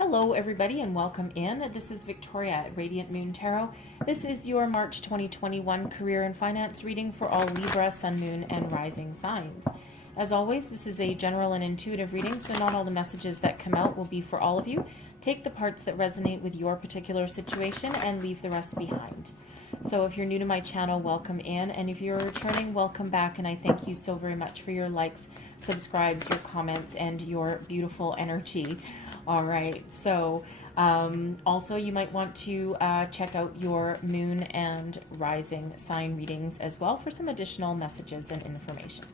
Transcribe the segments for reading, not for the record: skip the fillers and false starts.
Hello everybody and welcome in. This is Victoria at Radiant Moon Tarot. This is your March 2021 career and finance reading for all Libra, Sun, Moon, and Rising signs. As always, this is a general and intuitive reading, so not all the messages that come out will be for all of you. Take the parts that resonate with your particular situation and leave the rest behind. So if you're new to my channel, welcome in, and if you're returning, welcome back, and I thank you so very much for your likes, subscribes, your comments, and your beautiful energy. All right, so also you might want to check out your moon and rising sign readings as well for some additional messages and information.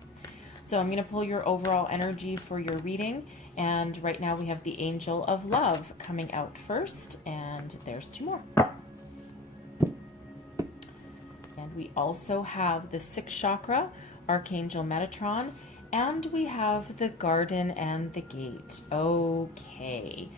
So I'm going to pull your overall energy for your reading, and right now we have the Angel of Love coming out first, and there's two more. And we also have the 6th chakra, Archangel Metatron, and we have the Garden and the Gate. Okay,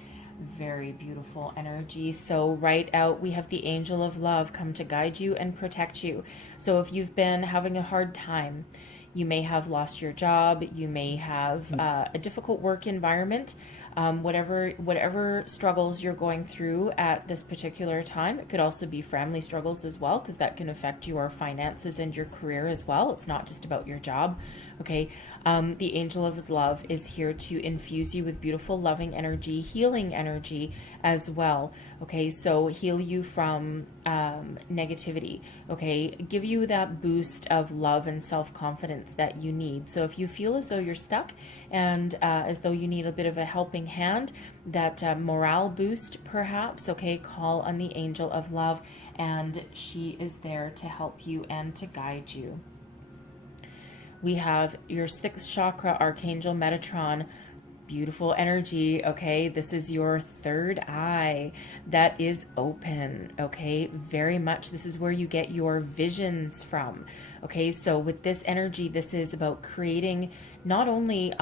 very beautiful energy. So right out, we have the Angel of Love come to guide you and protect you. So if you've been having a hard time, you may have lost your job, you may have a difficult work environment, whatever struggles you're going through at this particular time. It could also be family struggles as well, because that can affect your finances and your career as well. It's not just about your job. Okay, the Angel of Love is here to infuse you with beautiful, loving energy, healing energy as well. Okay, so heal you from negativity. Okay, give you that boost of love and self-confidence that you need. So if you feel as though you're stuck and as though you need a bit of a helping hand, that morale boost perhaps, okay, call on the Angel of Love, and she is there to help you and to guide you. We have your 6th chakra, Archangel Metatron. Beautiful energy. Okay, this is your third eye that is open. Okay, very much. This is where you get your visions from. Okay, so with this energy, this is about creating, not only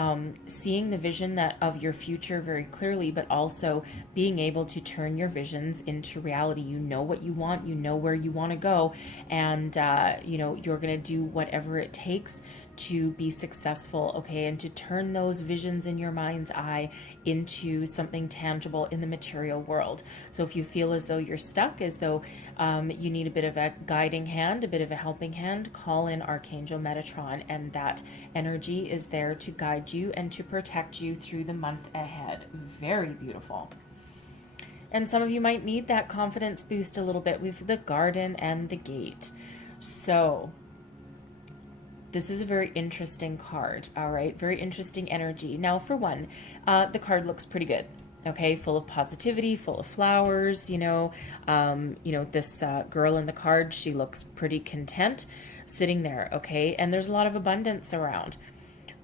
seeing the vision that of your future very clearly, but also being able to turn your visions into reality. You know what you want, you know where you want to go, and you know, you're going to do whatever it takes to be successful, okay, and to turn those visions in your mind's eye into something tangible in the material world. So if you feel as though you're stuck, as though you need a bit of a guiding hand, a bit of a helping hand, call in Archangel Metatron, and that energy is there to guide you and to protect you through the month ahead. Very beautiful. And some of you might need that confidence boost a little bit with the Garden and the Gate. So this is a very interesting card, all right? Very interesting energy. Now, for one, the card looks pretty good, okay? Full of positivity, full of flowers, you know, this girl in the card, she looks pretty content sitting there, okay? And there's a lot of abundance around.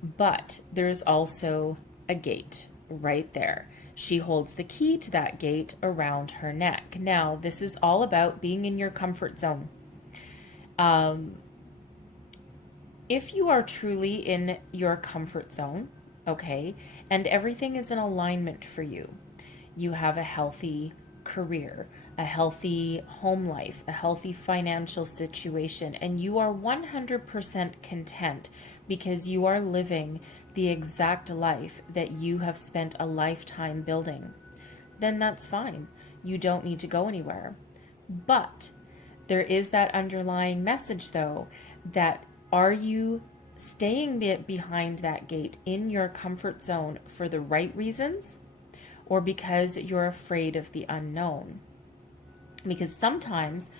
But there's also a gate right there. She holds the key to that gate around her neck. Now, this is all about being in your comfort zone. If you are truly in your comfort zone, okay, and everything is in alignment for you, you have a healthy career, a healthy home life, a healthy financial situation, and you are 100% content because you are living the exact life that you have spent a lifetime building, then that's fine. You don't need to go anywhere. But there is that underlying message, though, that are you staying behind that gate in your comfort zone for the right reasons, or because you're afraid of the unknown? Because sometimes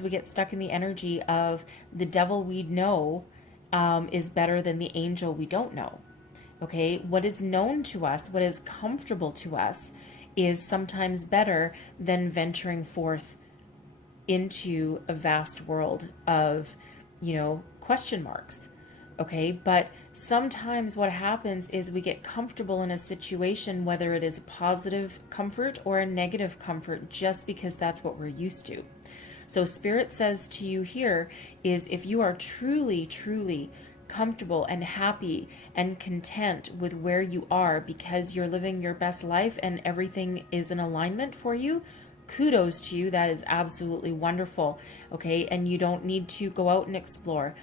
we get stuck in the energy of the devil we know is better than the angel we don't know. Okay, what is known to us, what is comfortable to us, is sometimes better than venturing forth into a vast world of, you know, question marks. Okay, but sometimes what happens is we get comfortable in a situation, whether it is a positive comfort or a negative comfort, just because that's what we're used to. So Spirit says to you here is, if you are truly, truly comfortable and happy and content with where you are because you're living your best life and everything is in alignment for you, kudos to you. That is absolutely wonderful. Okay, and you don't need to go out and explore.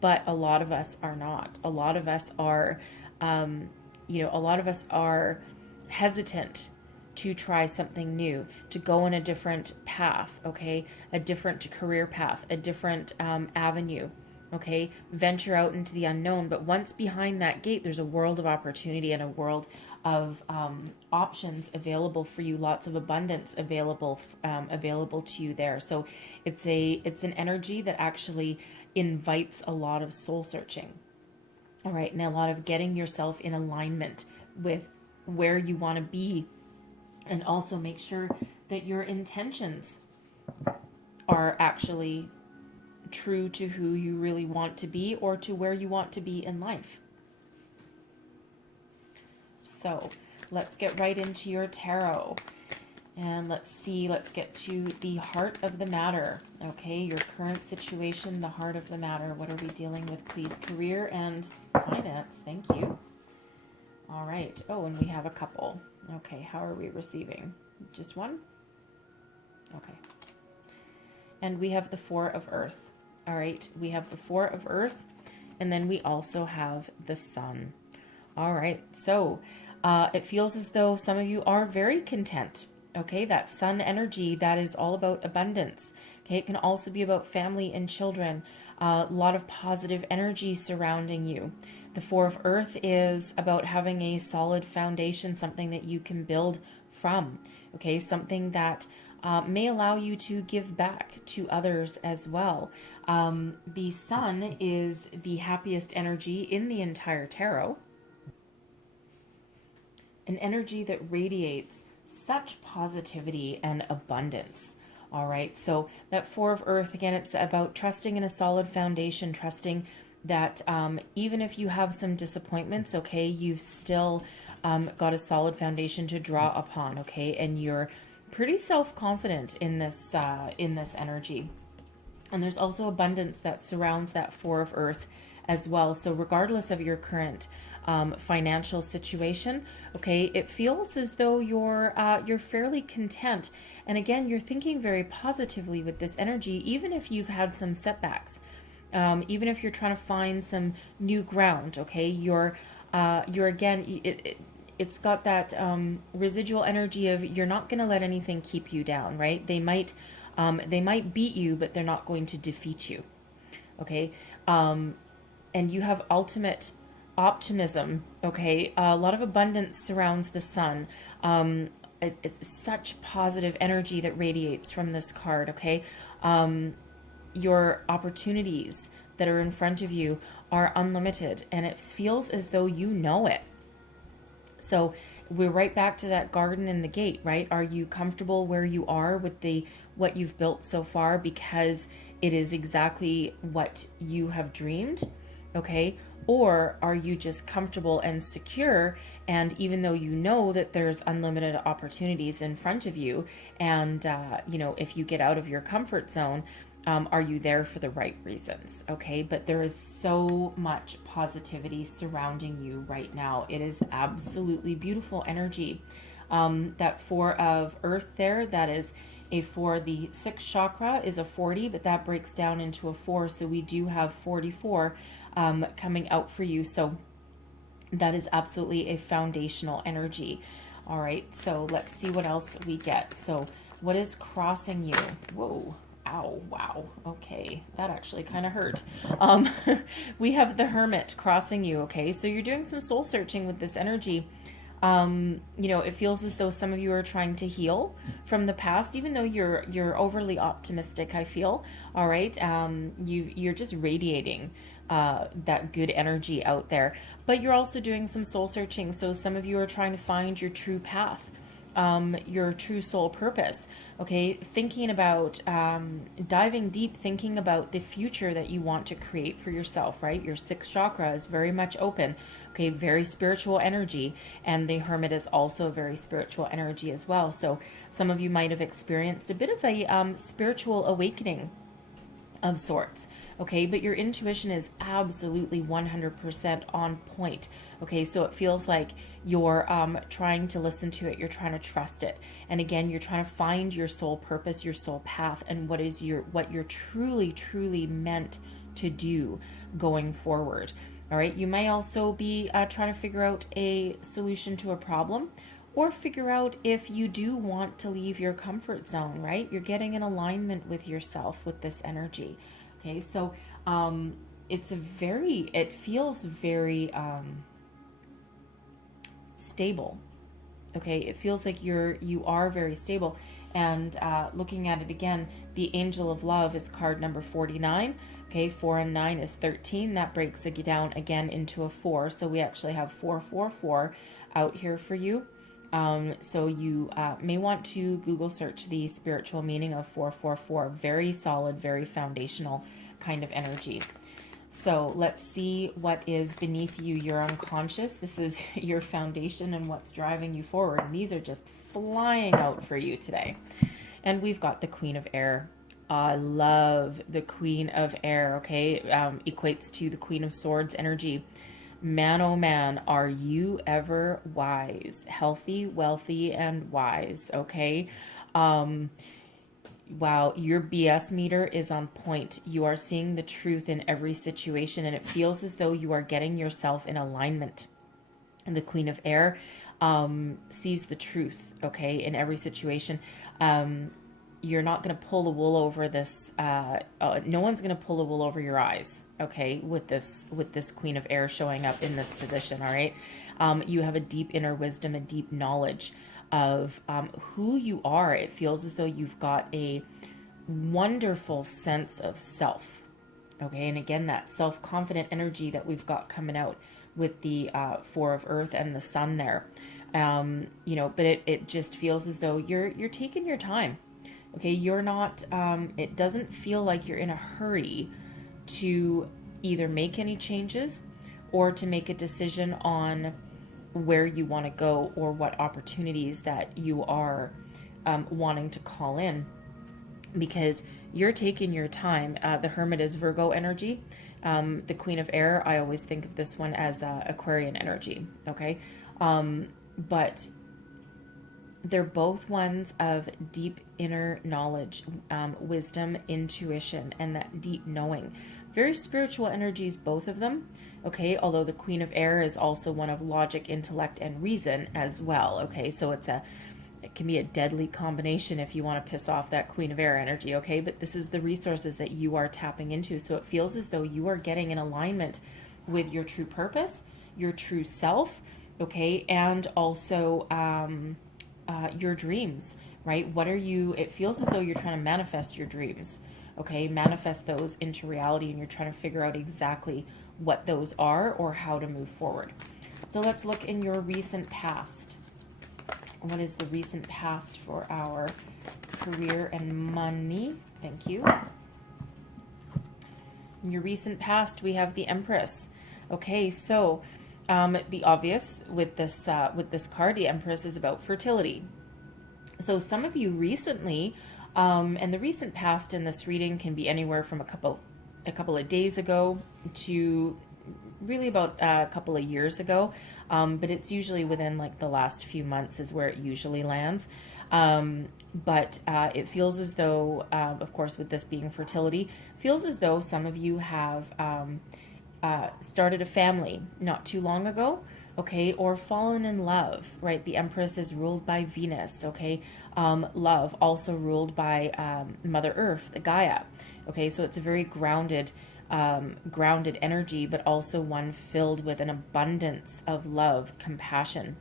But a lot of us are not. A lot of us are, a lot of us are hesitant to try something new, to go in a different path, okay? A different career path, a different avenue, okay? Venture out into the unknown. But once behind that gate, there's a world of opportunity and a world of options available for you, lots of abundance available to you there. So it's an energy that actually invites a lot of soul searching. All right, and a lot of getting yourself in alignment with where you want to be, and also make sure that your intentions are actually true to who you really want to be or to where you want to be in life. So let's get right into your tarot. And let's get to the heart of the matter. Okay, your current situation, the heart of the matter. What are we dealing with, please? Career and finance. Thank you. All right. Oh, and we have a couple. Okay, how are we receiving? Just one? Okay. And we have the Four of Earth. All right, we have the Four of Earth, and then we also have the Sun. All right, so it feels as though some of you are very content. Okay, that Sun energy, that is all about abundance. Okay, it can also be about family and children. A lot of positive energy surrounding you. The Four of Earth is about having a solid foundation, something that you can build from. Okay, something that may allow you to give back to others as well. The Sun is the happiest energy in the entire tarot. An energy that radiates such positivity and abundance. All right, so that Four of Earth, again, it's about trusting in a solid foundation, trusting that even if you have some disappointments, okay, you've still got a solid foundation to draw upon, okay, and you're pretty self-confident in this energy. And there's also abundance that surrounds that Four of Earth as well. So regardless of your current financial situation, okay, it feels as though you're fairly content. And again, you're thinking very positively with this energy, even if you've had some setbacks, even if you're trying to find some new ground. Okay, you're again, it's got that residual energy of you're not going to let anything keep you down, right? They might beat you, but they're not going to defeat you. Okay, and you have ultimate optimism. Okay, a lot of abundance surrounds the Sun. It's such positive energy that radiates from this card. Okay, your opportunities that are in front of you are unlimited, and it feels as though you know it. So we're right back to that garden and the gate, right? Are you comfortable where you are with what you've built so far because it is exactly what you have dreamed? Okay, or are you just comfortable and secure, and even though you know that there's unlimited opportunities in front of you, and if you get out of your comfort zone, are you there for the right reasons? Okay, but there is so much positivity surrounding you right now. It is absolutely beautiful energy. That Four of Earth there, that is for the 6th chakra is a 40, but that breaks down into a 4, so we do have 44 coming out for you. So that is absolutely a foundational energy. All right, so let's see what else we get. So what is crossing you? Whoa, ow, wow. Okay, that actually kind of hurt. We have the Hermit crossing you. Okay, so you're doing some soul searching with this energy. It feels as though some of you are trying to heal from the past, even though you're overly optimistic, I feel. All right, you're just radiating that good energy out there, but you're also doing some soul searching. So some of you are trying to find your true path, your true soul purpose. Okay, thinking about diving deep, thinking about the future that you want to create for yourself, right? Your 6th chakra is very much open. Okay, very spiritual energy, and the Hermit is also very spiritual energy as well. So some of you might have experienced a bit of a spiritual awakening of sorts. Okay, but your intuition is absolutely 100% on point. Okay, so it feels like you're trying to listen to it, you're trying to trust it, and again, you're trying to find your soul purpose, your soul path, and what you're truly meant to do going forward. All right, you may also be trying to figure out a solution to a problem, or figure out if you do want to leave your comfort zone, right? You're getting in alignment with yourself with this energy. Okay, so it feels very stable. Okay, it feels like you are very stable. And looking at it again, the Angel of Love is card number 49. Okay, 4 and 9 is 13. That breaks it down again into a 4. So we actually have 444 out here for you. So you may want to Google search the spiritual meaning of 444. Very solid, very foundational kind of energy. So let's see what is beneath you, your unconscious. This is your foundation and what's driving you forward. And these are just flying out for you today. And we've got the Queen of Air. I love the Queen of Air, okay? Equates to the Queen of Swords energy. Man, oh man, are you ever wise? Healthy, wealthy, and wise, okay? Wow, your BS meter is on point. You are seeing the truth in every situation, and it feels as though you are getting yourself in alignment. And the Queen of Air sees the truth, okay, in every situation. You're not going to pull the wool over this. No one's going to pull the wool over your eyes, okay, with this Queen of Air showing up in this position, all right? You have a deep inner wisdom, a deep knowledge of who you are. It feels as though you've got a wonderful sense of self, okay? And again, that self-confident energy that we've got coming out with the 4 of Earth and the Sun there, but it just feels as though you're taking your time, okay? You're not, it doesn't feel like you're in a hurry to either make any changes or to make a decision on where you want to go or what opportunities that you are wanting to call in, because you're taking your time. The Hermit is Virgo energy. The Queen of Air, I always think of this one as Aquarian energy, okay? But they're both ones of deep inner knowledge, wisdom, intuition, and that deep knowing. Very spiritual energies, both of them, okay? Although the Queen of Air is also one of logic, intellect, and reason as well, okay? So it can be a deadly combination if you want to piss off that Queen of Air energy, okay? But this is the resources that you are tapping into. So it feels as though you are getting in alignment with your true purpose, your true self, okay? And also your dreams, right? It feels as though you're trying to manifest your dreams, okay? Manifest those into reality, and you're trying to figure out exactly what those are or how to move forward. So let's look in your recent past. What is the recent past for our career and money? Thank you. In your recent past, we have the Empress. Okay, so the obvious with this card, the Empress is about fertility. So some of you recently, and the recent past in this reading can be anywhere from a couple of days ago to really about a couple of years ago, but it's usually within like the last few months is where it usually lands. But it feels as though, of course, with this being fertility, feels as though some of you have started a family not too long ago, okay, or fallen in love, right? The Empress is ruled by Venus, okay? Love also ruled by Mother Earth, the Gaia, okay? So it's a very grounded energy, but also one filled with an abundance of love, compassion.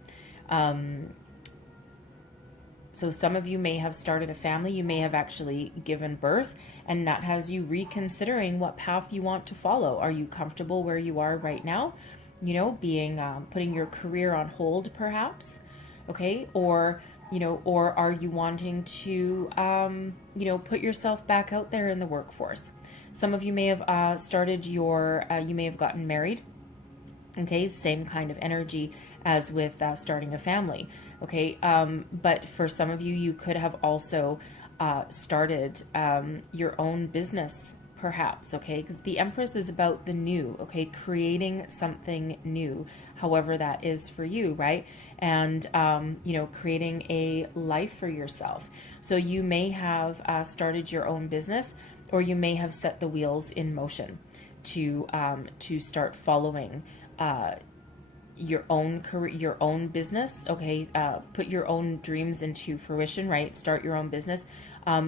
So some of you may have started a family, you may have actually given birth, and that has you reconsidering what path you want to follow. Are you comfortable where you are right now? You know, putting your career on hold perhaps, okay? Or are you wanting to, put yourself back out there in the workforce? Some of you may have you may have gotten married, okay? Same kind of energy as with starting a family, okay? But for some of you, you could have also started your own business, perhaps, okay? Because the Empress is about the new, okay? Creating something new, however that is for you, right? And, creating a life for yourself. So you may have started your own business, or you may have set the wheels in motion to start following your own career, your own business. Okay, put your own dreams into fruition, right? Start your own business.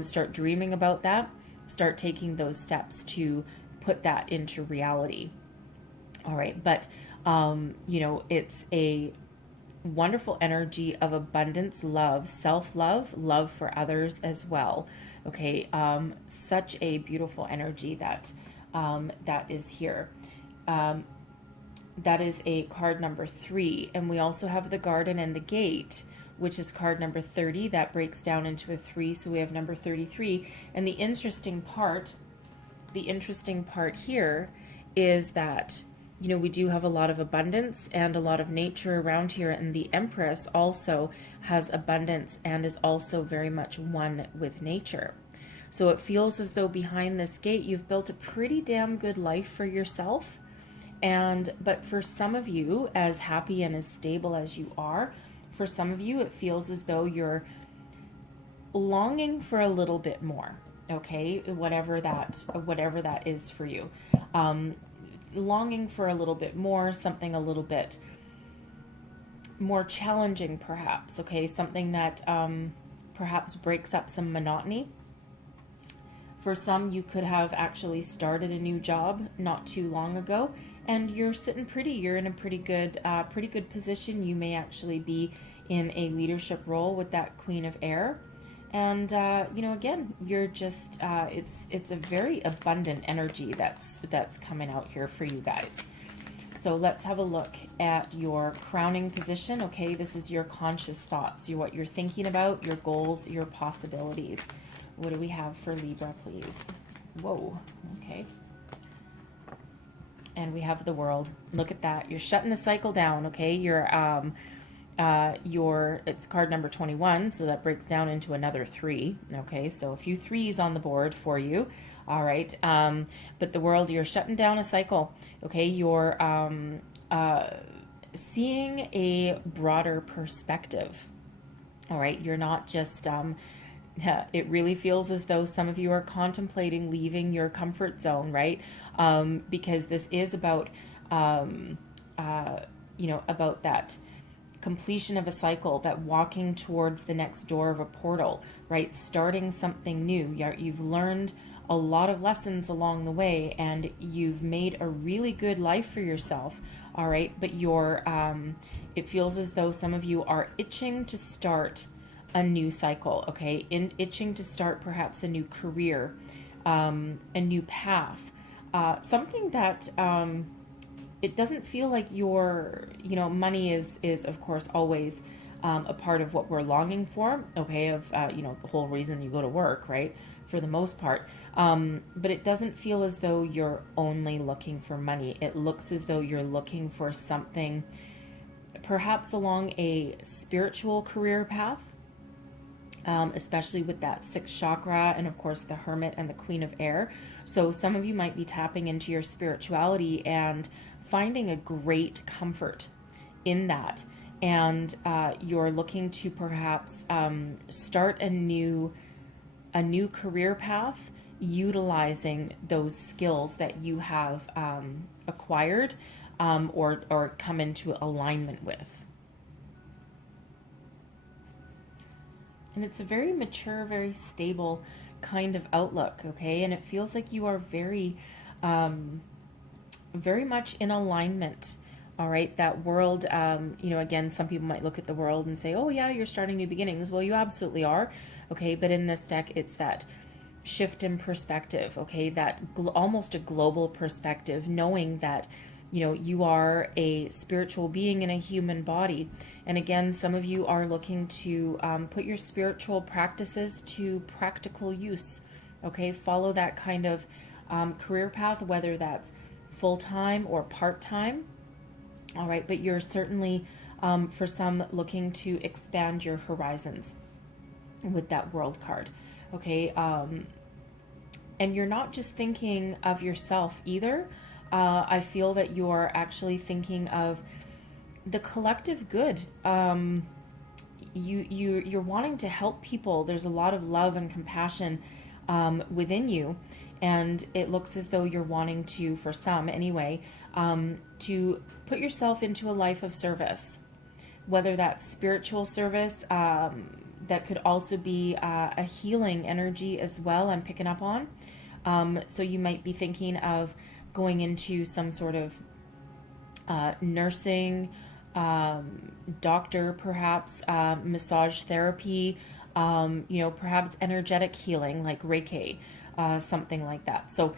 Start dreaming about that. Start taking those steps to put that into reality. All right, but you know, it's a wonderful energy of abundance, love, self-love, love for others as well. Okay, such a beautiful energy that that is here. Um, that is a card number 3, and we also have the garden and the gate, which is card number 30. That breaks down into a 3, so we have number 33. And the interesting part here is that, you know, we do have a lot of abundance and a lot of nature around here, and the Empress also has abundance and is also very much one with nature. So it feels as though behind this gate you've built a pretty damn good life for yourself. But for some of you, as happy and as stable as you are, for some of you it feels as though you're longing for a little bit more. Okay, whatever that is for you. Longing for a little bit more, something a little bit more challenging perhaps, okay? Something that perhaps breaks up some monotony. For some, you could have actually started a new job not too long ago, and you're sitting pretty. You're in a pretty good position. You may actually be in a leadership role with that Queen of Air, and you know, again, you're just it's a very abundant energy that's coming out here for you guys. So let's have a look at your crowning position. Okay, this is your conscious thoughts, what you're thinking about, your goals, your possibilities. What do we have for Libra, please? Whoa, okay. And we have the World. Look at that. You're shutting the cycle down, okay? It's card number 21, so that breaks down into another 3. Okay, so a few 3s on the board for you. All right. But the World, you're shutting down a cycle. Okay, you're seeing a broader perspective. All right, you're not just it really feels as though some of you are contemplating leaving your comfort zone, right? Because this is about, you know, about that completion of a cycle, that walking towards the next door of a portal, right? Starting something new. You've learned a lot of lessons along the way, and you've made a really good life for yourself, all right? But it feels as though some of you are itching to start a new cycle, okay? Itching to start perhaps a new career, a new path, something that it doesn't feel like your, you know, money is of course always a part of what we're longing for, okay? Of you know, the whole reason you go to work, right? For the most part, but it doesn't feel as though you're only looking for money. It looks as though you're looking for something, perhaps along a spiritual career path. Especially with that 6th chakra and of course the Hermit and the Queen of Air. So some of you might be tapping into your spirituality and finding a great comfort in that. And you're looking to perhaps start a new career path utilizing those skills that you have acquired or come into alignment with. And it's a very mature, very stable kind of outlook, okay? And it feels like you are very, very much in alignment, all right? That World, you know, again, some people might look at the World and say, oh yeah, you're starting new beginnings. Well, you absolutely are, okay? But in this deck, it's that shift in perspective, okay? That almost a global perspective, knowing that, you know, you are a spiritual being in a human body. And again, some of you are looking to put your spiritual practices to practical use, okay? Follow that kind of career path, whether that's full-time or part-time, all right? But you're certainly, for some, looking to expand your horizons with that World card, okay? And you're not just thinking of yourself either. I feel that you're actually thinking of the collective good. You're wanting to help people. There's a lot of love and compassion within you, And it looks as though you're wanting to, for some anyway, to put yourself into a life of service, whether that's spiritual service, that could also be a healing energy as well, I'm picking up on. So you might be thinking of going into some sort of nursing, doctor, perhaps massage therapy, perhaps energetic healing like Reiki, something like that. So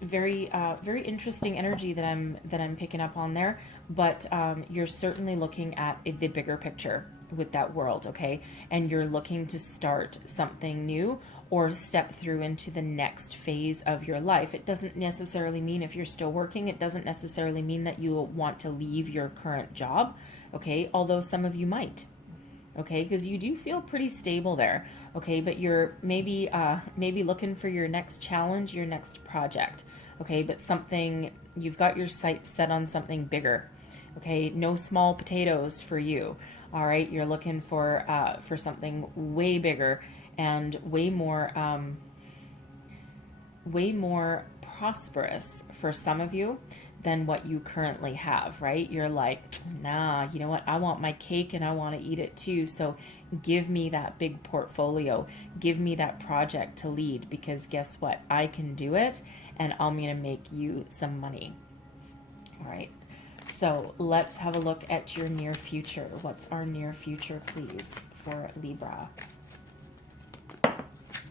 very interesting energy that I'm picking up on there. But you're certainly looking at the bigger picture with that world, okay? And you're looking to start something new or step through into the next phase of your life. It doesn't necessarily mean, if you're still working, it doesn't necessarily mean that you want to leave your current job, okay? Although some of you might, okay? Because you do feel pretty stable there, okay? But you're maybe looking for your next challenge, your next project, okay? But something, you've got your sights set on something bigger, okay? No small potatoes for you, all right? You're looking for something way bigger and way more prosperous for some of you than what you currently have, right? You're like, nah, you know what? I want my cake and I want to eat it too. So give me that big portfolio. Give me that project to lead, because guess what? I can do it and I'm going to make you some money. All right. So let's have a look at your near future. What's our near future, please, for Libra?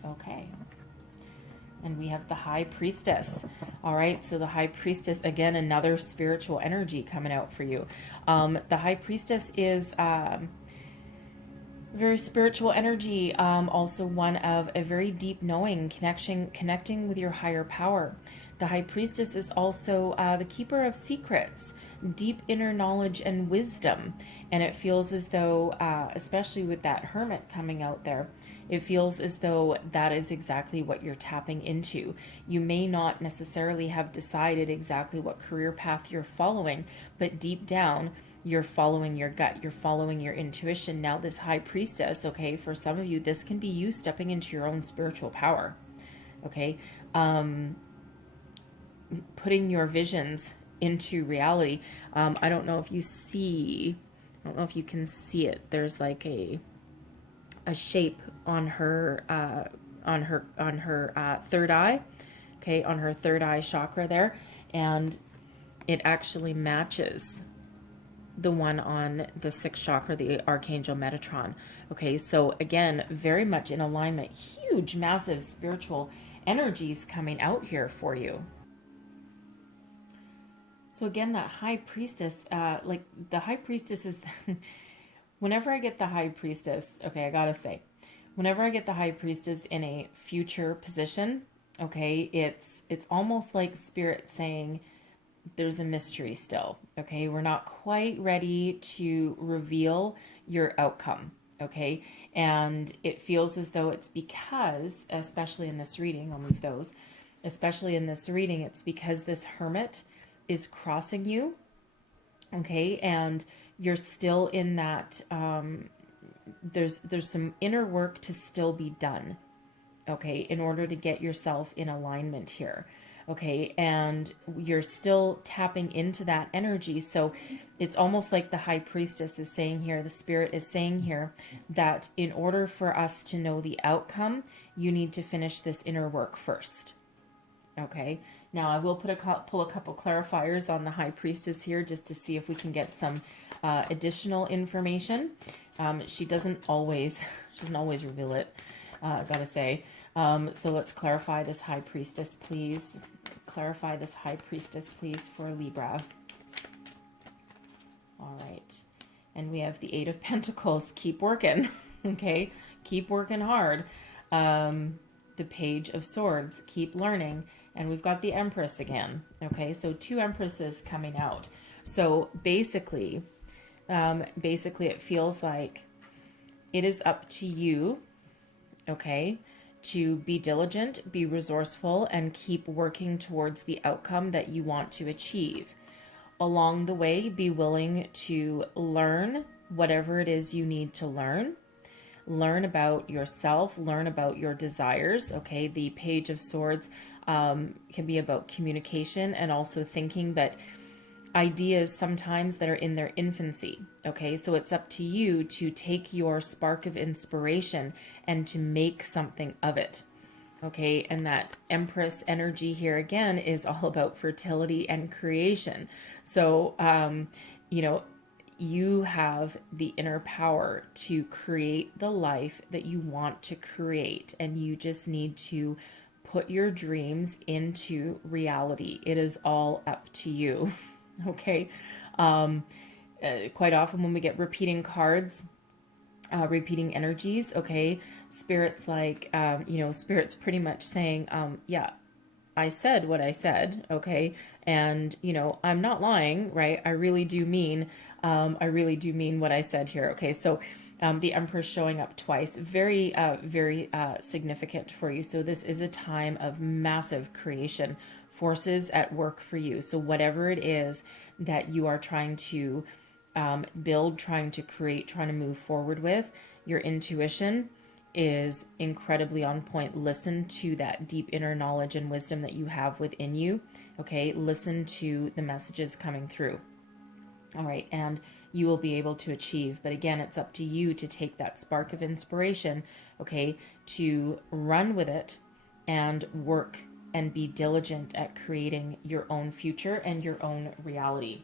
Okay. And we have the High Priestess. All right, so the High Priestess, again, another spiritual energy coming out for you. The High Priestess is very spiritual energy, also one of a very deep knowing, connecting with your higher power. The High Priestess is also the keeper of secrets, deep inner knowledge and wisdom. And it feels as though, especially with that Hermit coming out there, it feels as though that is exactly what you're tapping into. You may not necessarily have decided exactly what career path you're following, but deep down, you're following your gut, you're following your intuition. Now, this High Priestess, okay, for some of you, this can be you stepping into your own spiritual power, okay? Putting your visions into reality. I don't know if you can see it. There's like a shape on her third eye, okay, on her third eye chakra there, and it actually matches the one on the sixth chakra, the Archangel Metatron. Okay, so again, very much in alignment, huge, massive spiritual energies coming out here for you. So again, that High Priestess, like the High Priestess is, whenever I get the High Priestess, okay, I gotta say, whenever I get the High Priestess in a future position, okay, it's almost like Spirit saying there's a mystery still, okay? We're not quite ready to reveal your outcome, okay? And it feels as though it's because, especially in this reading, I'll move those, especially in this reading, it's because this Hermit is crossing you, okay? And you're still in that, there's some inner work to still be done, okay, in order to get yourself in alignment here, okay? And you're still tapping into that energy. So it's almost like the High Priestess is saying here, the Spirit is saying here, that in order for us to know the outcome, you need to finish this inner work first, okay? Now, I will pull a couple clarifiers on the High Priestess here just to see if we can get some additional information. She doesn't always reveal it, I gotta say. So let's clarify this High Priestess, please. Clarify this High Priestess, please, for Libra. All right. And we have the Eight of Pentacles. Keep working, okay? Keep working hard. The Page of Swords. Keep learning. And we've got the Empress again, okay? So two Empresses coming out. So basically it feels like it is up to you, okay, to be diligent, be resourceful, and keep working towards the outcome that you want to achieve. Along the way, be willing to learn whatever it is you need to learn. Learn about yourself, learn about your desires, okay? The Page of Swords can be about communication and also thinking, but ideas sometimes that are in their infancy. Okay, so it's up to you to take your spark of inspiration and to make something of it. Okay, and that Empress energy here again is all about fertility and creation. So, you know, you have the inner power to create the life that you want to create, and you just need to put your dreams into reality. It is all up to you. Okay. Quite often when we get repeating cards, repeating energies, okay, spirits like, spirits pretty much saying, yeah, I said what I said, okay, and I'm not lying, right? I really do mean what I said here, okay. So the Empress showing up twice, very significant for you. So this is a time of massive creation forces at work for you. So whatever it is that you are trying to build, trying to create, trying to move forward with, your intuition is incredibly on point. Listen to that deep inner knowledge and wisdom that you have within you. Okay, listen to the messages coming through. All right, and you will be able to achieve. But again, it's up to you to take that spark of inspiration, okay, to run with it and work and be diligent at creating your own future and your own reality.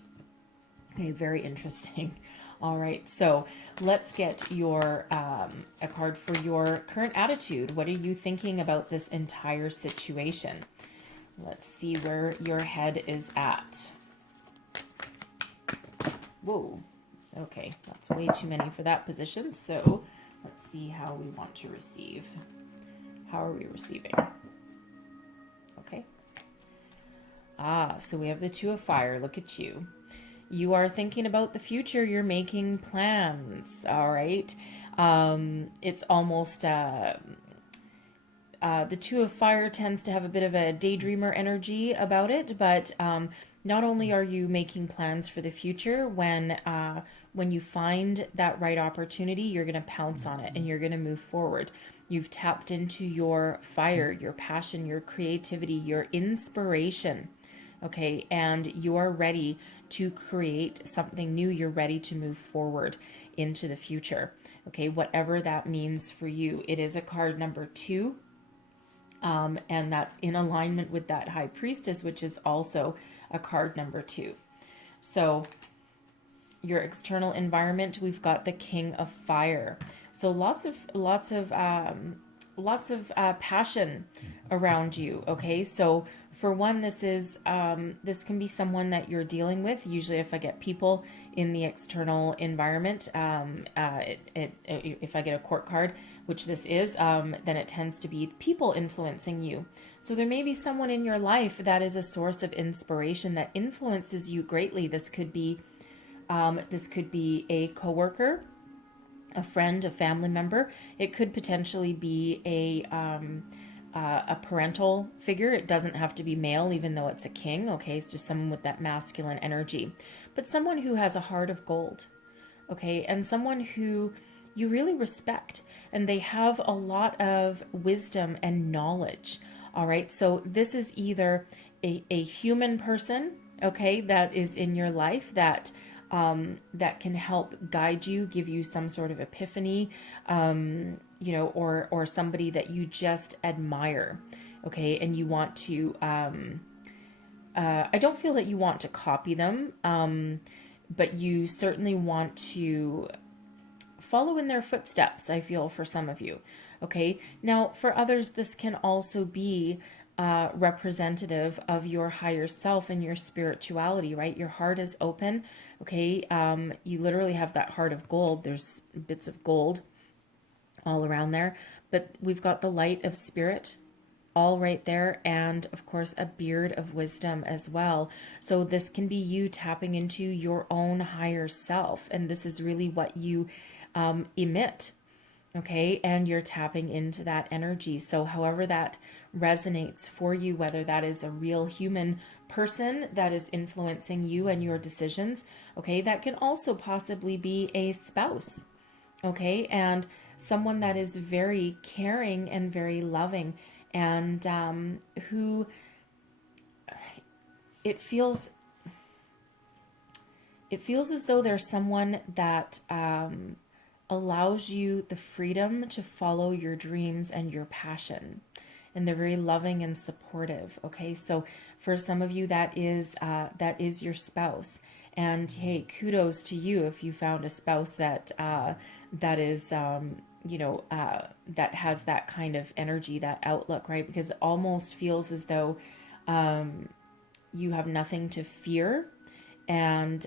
Okay, very interesting. All right, so let's get your a card for your current attitude. What are you thinking about this entire situation? Let's see where your head is at. Whoa, okay, that's way too many for that position. So let's see how we want to receive. How are we receiving? Okay. So we have the Two of Fire. Look at you. You are thinking about the future. You're making plans. All right. It's almost the Two of Fire tends to have a bit of a daydreamer energy about it, but not only are you making plans for the future, when you find that right opportunity, you're going to pounce on it and you're going to move forward. You've tapped into your fire, your passion, your creativity, your inspiration. Okay, and you are ready to create something new. You're ready to move forward into the future. Okay, whatever that means for you. It is a card number 2. And that's in alignment with that High Priestess, which is also a card number 2. So your external environment, we've got the King of Fire. So lots of passion around you. Okay, so for one, this can be someone that you're dealing with. Usually, if I get people in the external environment, if I get a court card, which this is, then it tends to be people influencing you. So there may be someone in your life that is a source of inspiration that influences you greatly. This could be a coworker, a friend, a family member. It could potentially be a parental figure. It doesn't have to be male, even though it's a king. Okay, it's just someone with that masculine energy, but someone who has a heart of gold. Okay, and someone who you really respect, and they have a lot of wisdom and knowledge. All right, so this is either a human person, okay, that is in your life that can help guide you, give you some sort of epiphany, or somebody that you just admire, okay, and you want to, I don't feel that you want to copy them, but you certainly want to follow in their footsteps, I feel, for some of you, okay? Now, for others, this can also be representative of your higher self and your spirituality, right? Your heart is open, okay? You literally have that heart of gold. There's bits of gold all around there, but we've got the light of spirit all right there, and of course a beard of wisdom as well. So this can be you tapping into your own higher self, and this is really what you emit, okay? And you're tapping into that energy. So however that resonates for you, whether that is a real human person that is influencing you and your decisions, okay, that can also possibly be a spouse, okay, and someone that is very caring and very loving and who it feels as though there's someone that allows you the freedom to follow your dreams and your passion. And they're very loving and supportive. Okay, so for some of you, that is your spouse. And hey, kudos to you if you found a spouse that is that has that kind of energy, that outlook, right? Because it almost feels as though you have nothing to fear, and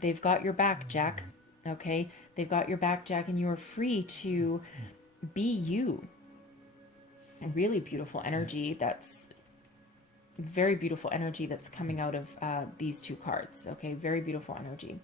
they've got your back, Jack. Okay, they've got your back, Jack, and you are free to be you. A really beautiful energy. That's very beautiful energy that's coming out of these two cards. Okay, very beautiful energy.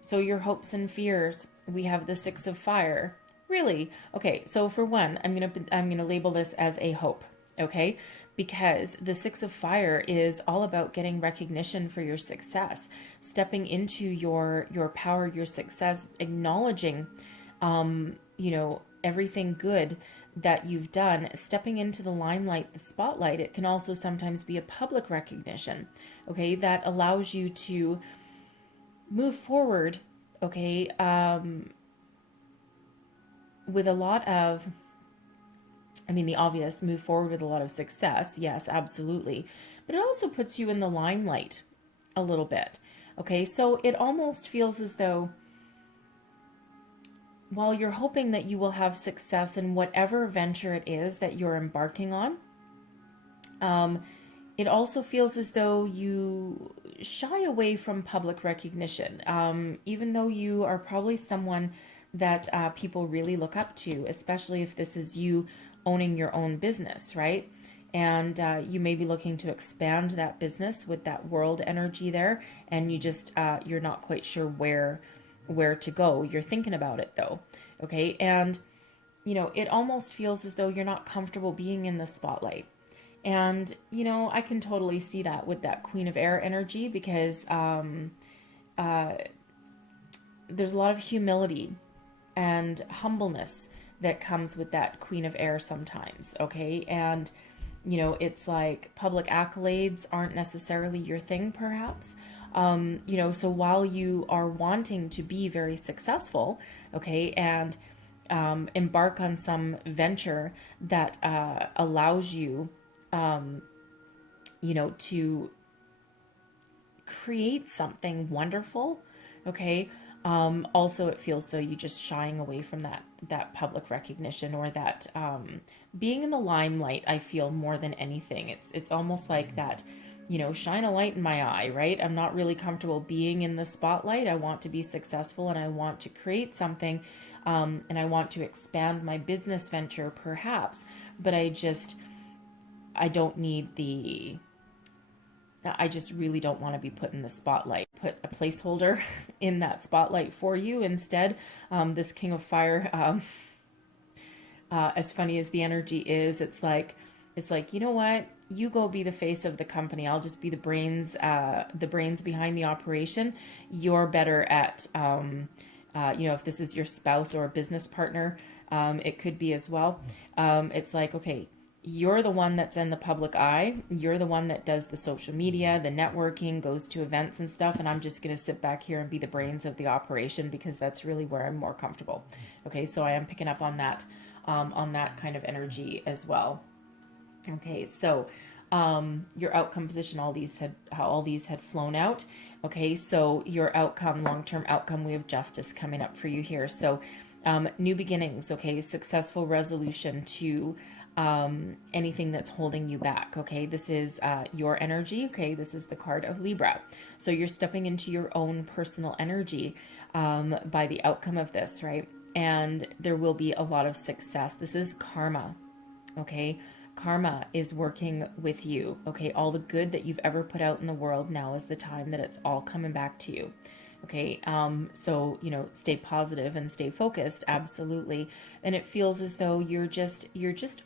So your hopes and fears. We have the Six of Fire. Really? Okay, so for one, I'm gonna label this as a hope. Okay, because the Six of Fire is all about getting recognition for your success, stepping into your power, your success, acknowledging, everything good that you've done, stepping into the limelight, the spotlight. It can also sometimes be a public recognition, okay, that allows you to move forward, okay, with a lot of, the obvious, move forward with a lot of success. Yes, absolutely. But it also puts you in the limelight a little bit. Okay, so it almost feels as though while you're hoping that you will have success in whatever venture it is that you're embarking on, it also feels as though you shy away from public recognition, even though you are probably someone that people really look up to, especially if this is you owning your own business, right? And you may be looking to expand that business with that world energy there, and you just you're not quite sure where to go. You're thinking about it though, okay? And it almost feels as though you're not comfortable being in the spotlight. And I can totally see that with that Queen of Air energy, because there's a lot of humility and humbleness that comes with that Queen of Air sometimes, okay? And it's like public accolades aren't necessarily your thing, perhaps. So while you are wanting to be very successful, okay, and embark on some venture that allows you, to create something wonderful, okay, also it feels so you just shying away from that public recognition, or that being in the limelight. I feel more than anything, it's almost like that, shine a light in my eye, right? I'm not really comfortable being in the spotlight. I want to be successful, and I want to create something, and I want to expand my business venture perhaps, but I just really don't want to be put in the spotlight. Put a placeholder in that spotlight for you instead. This King of Fire, as funny as the energy is, it's like, you know what? You go be the face of the company. I'll just be the brains behind the operation. You're better at, if this is your spouse or a business partner, it could be as well. It's like, okay, you're the one that's in the public eye. You're the one that does the social media, the networking, goes to events and stuff. And I'm just going to sit back here and be the brains of the operation, because that's really where I'm more comfortable. Okay, so I am picking up on that kind of energy as well. Okay, so your outcome position, all these had flown out. Okay, so your outcome, long-term outcome, we have Justice coming up for you here. So new beginnings, okay, successful resolution to anything that's holding you back. Okay, this is your energy. Okay, this is the card of Libra. So you're stepping into your own personal energy by the outcome of this, right? And there will be a lot of success. This is karma. Okay, karma is working with you. Okay, all the good that you've ever put out in the world, now is the time that it's all coming back to you. Okay, so stay positive and stay focused, absolutely. And it feels as though you're just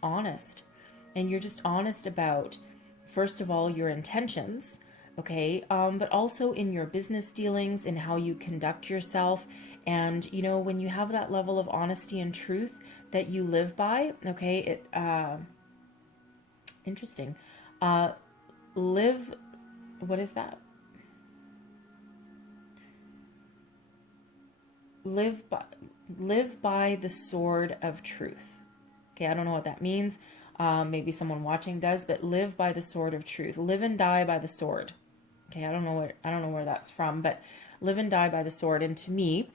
honest, and you're just honest about, first of all, your intentions, okay, but also in your business dealings, in how you conduct yourself. And when you have that level of honesty and truth that you live by, okay, Interesting. Live, what is that? Live by, live by the sword of truth. Okay, I don't know what that means. Maybe someone watching does, but live by the sword of truth. Live and die by the sword. Okay, I don't know where that's from, but live and die by the sword. And to me,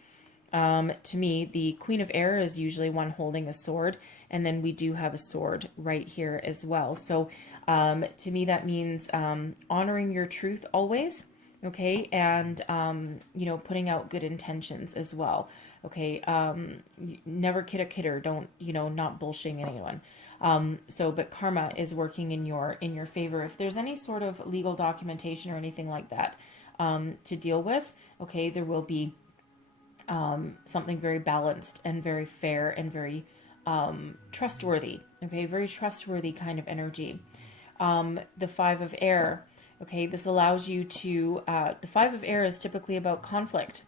the Queen of Air is usually one holding a sword, and then we do have a sword right here as well. So to me, that means honoring your truth always, okay, and putting out good intentions as well, okay. Never kid a kidder. Don't, not bullshitting anyone. But karma is working in your favor. If there's any sort of legal documentation or anything like that to deal with, okay, there will be something very balanced and very fair and very trustworthy. Okay, very trustworthy kind of energy. The Five of Air. Okay, this allows you to. The Five of Air is typically about conflict.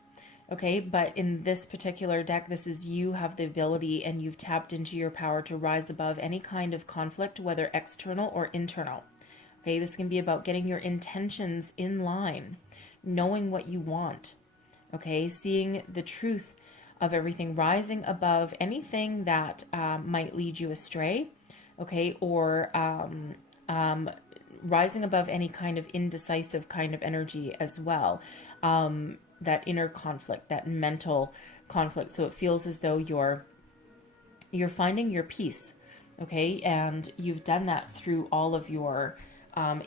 Okay, but in this particular deck, this is you have the ability and you've tapped into your power to rise above any kind of conflict, whether external or internal. Okay, this can be about getting your intentions in line, knowing what you want. Okay, seeing the truth of everything, rising above anything that might lead you astray. Okay, or rising above any kind of indecisive kind of energy as well. That inner conflict, that mental conflict. So it feels as though you're finding your peace, okay? And you've done that through all of your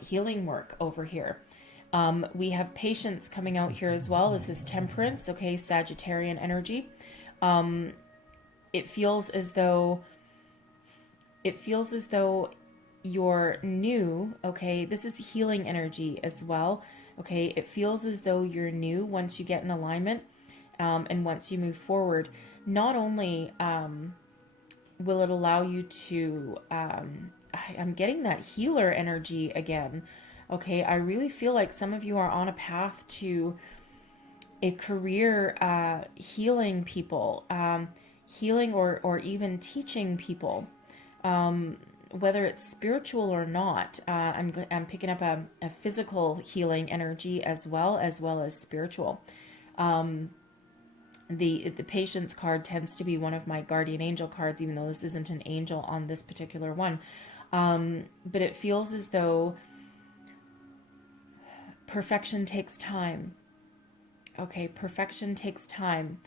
healing work over here. We have patience coming out here as well. This is temperance, okay? Sagittarian energy. It feels as though you're new, okay? This is healing energy as well. Okay, it feels as though you're new once you get in alignment and once you move forward. Not only will it allow you to, I'm getting that healer energy again. Okay, I really feel like some of you are on a path to a career healing people, healing or even teaching people. Whether it's spiritual or not, I'm picking up a physical healing energy as well as spiritual. The patience card tends to be one of my guardian angel cards, even though this isn't an angel on this particular one. But it feels as though perfection takes time. Okay, perfection takes time.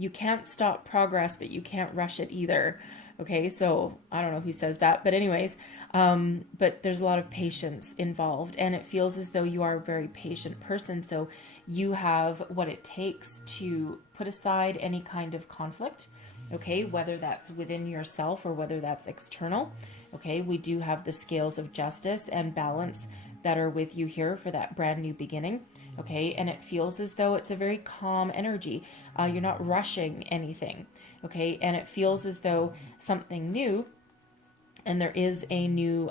You can't stop progress, but you can't rush it either. Okay, so I don't know who says that, but anyways, but there's a lot of patience involved, and it feels as though you are a very patient person. So you have what it takes to put aside any kind of conflict, okay, whether that's within yourself or whether that's external. Okay, we do have the scales of justice and balance that are with you here for that brand new beginning. Okay, and it feels as though it's a very calm energy. You're not rushing anything. Okay, and it feels as though something new, and there is a new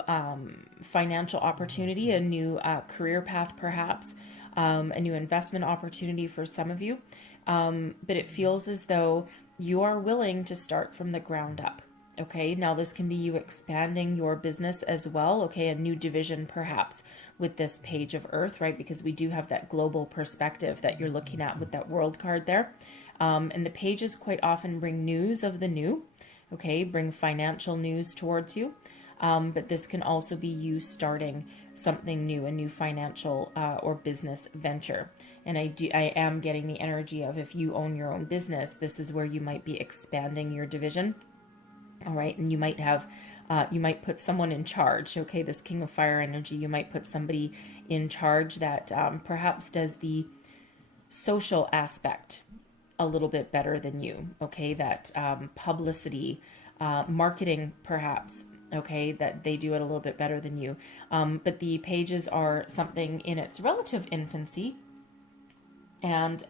financial opportunity, a new career path perhaps, a new investment opportunity for some of you. But it feels as though you are willing to start from the ground up. Okay, now this can be you expanding your business as well. Okay, a new division perhaps with this page of Earth, right? Because we do have that global perspective that you're looking at with that world card there. And the pages quite often bring news of the new, okay, bring financial news towards you. But this can also be you starting something new, a new financial or business venture. And I am getting the energy of, if you own your own business, this is where you might be expanding your division. All right, and you might have, you might put someone in charge. Okay, this King of Fire energy, you might put somebody in charge that perhaps does the social aspect a little bit better than you. Okay, that publicity, marketing perhaps. Okay, that they do it a little bit better than you. But the pages are something in its relative infancy, and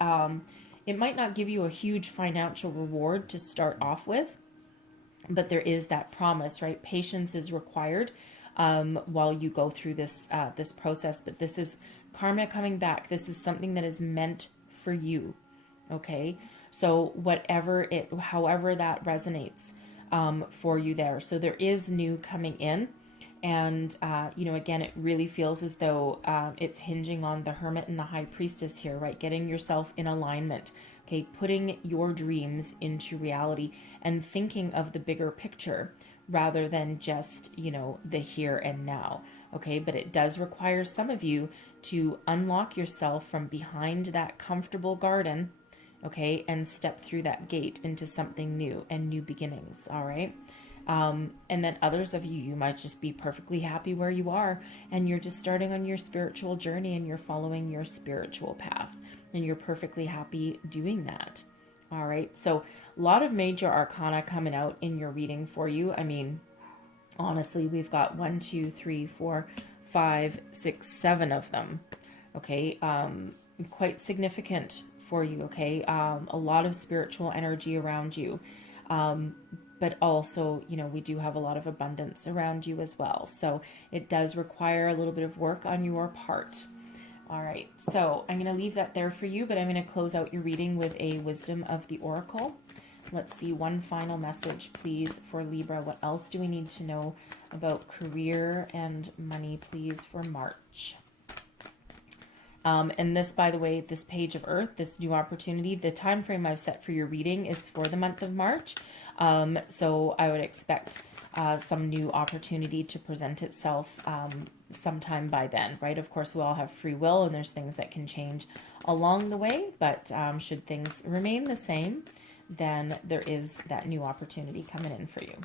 it might not give you a huge financial reward to start off with. But there is that promise, right? Patience is required while you go through this this process. But this is karma coming back. This is something that is meant for you, okay? So however that resonates, for you there. So there is new coming in. And, you know, again, it really feels as though it's hinging on the Hermit and the High Priestess here, right? Getting yourself in alignment, okay? Putting your dreams into reality and thinking of the bigger picture rather than just, you know, the here and now, okay? But it does require some of you to unlock yourself from behind that comfortable garden, okay? And step through that gate into something new and new beginnings, all right? And then others of you, you might just be perfectly happy where you are and you're just starting on your spiritual journey and you're following your spiritual path and you're perfectly happy doing that. All right. So a lot of major arcana coming out in your reading for you. I mean, honestly, we've got 1, 2, 3, 4, 5, 6, 7 of them. Okay. Quite significant for you. Okay. A lot of spiritual energy around you. But also, you know, we do have a lot of abundance around you as well. So it does require a little bit of work on your part. All right, so I'm going to leave that there for you, but I'm going to close out your reading with a wisdom of the oracle. Let's see, one final message, please, for Libra. What else do we need to know about career and money, please, for March? And this, by the way, this page of Earth, this new opportunity, the time frame I've set for your reading is for the month of March. So I would expect some new opportunity to present itself sometime by then, right? Of course, we all have free will and there's things that can change along the way, but should things remain the same, then there is that new opportunity coming in for you.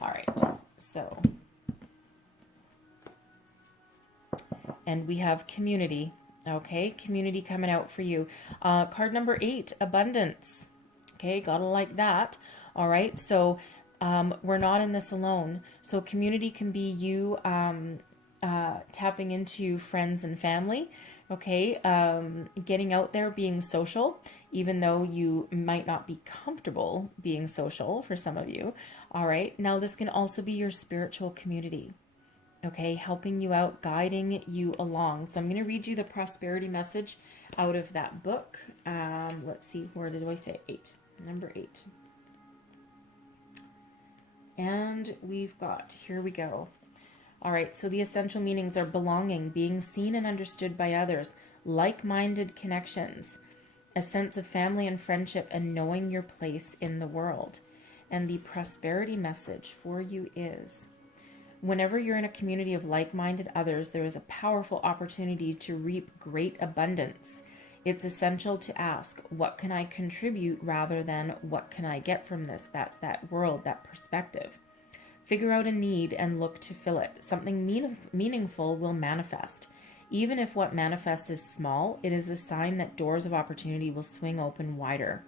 All right, so... And we have community, okay? Community coming out for you. Card number 8, abundance. Okay, gotta like that. All right, so we're not in this alone. So community can be you tapping into friends and family, okay? Getting out there, being social, even though you might not be comfortable being social for some of you. All right, now this can also be your spiritual community. Okay, helping you out, guiding you along. So I'm going to read you the prosperity message out of that book. Let's see, where did I say 8? Number 8. And we've got, here we go. All right, so the essential meanings are belonging, being seen and understood by others, like-minded connections, a sense of family and friendship, and knowing your place in the world. And the prosperity message for you is... Whenever you're in a community of like-minded others, there is a powerful opportunity to reap great abundance. It's essential to ask, what can I contribute rather than what can I get from this? That's that world, that perspective. Figure out a need and look to fill it. Something meaningful will manifest. Even if what manifests is small, it is a sign that doors of opportunity will swing open wider.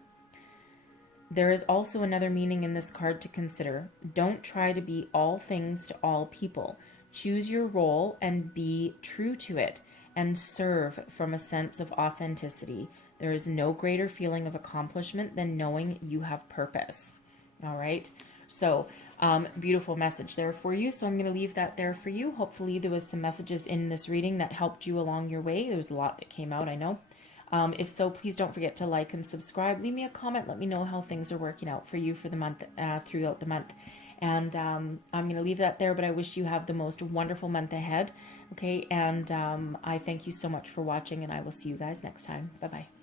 There is also another meaning in this card to consider. Don't try to be all things to all people. Choose your role and be true to it and serve from a sense of authenticity. There is no greater feeling of accomplishment than knowing you have purpose. All right. So beautiful message there for you. So I'm going to leave that there for you. Hopefully there was some messages in this reading that helped you along your way. There was a lot that came out, I know. If so, please don't forget to like and subscribe. Leave me a comment. Let me know how things are working out for you for the month, throughout the month. And I'm going to leave that there, but I wish you have the most wonderful month ahead. Okay, and I thank you so much for watching, and I will see you guys next time. Bye-bye.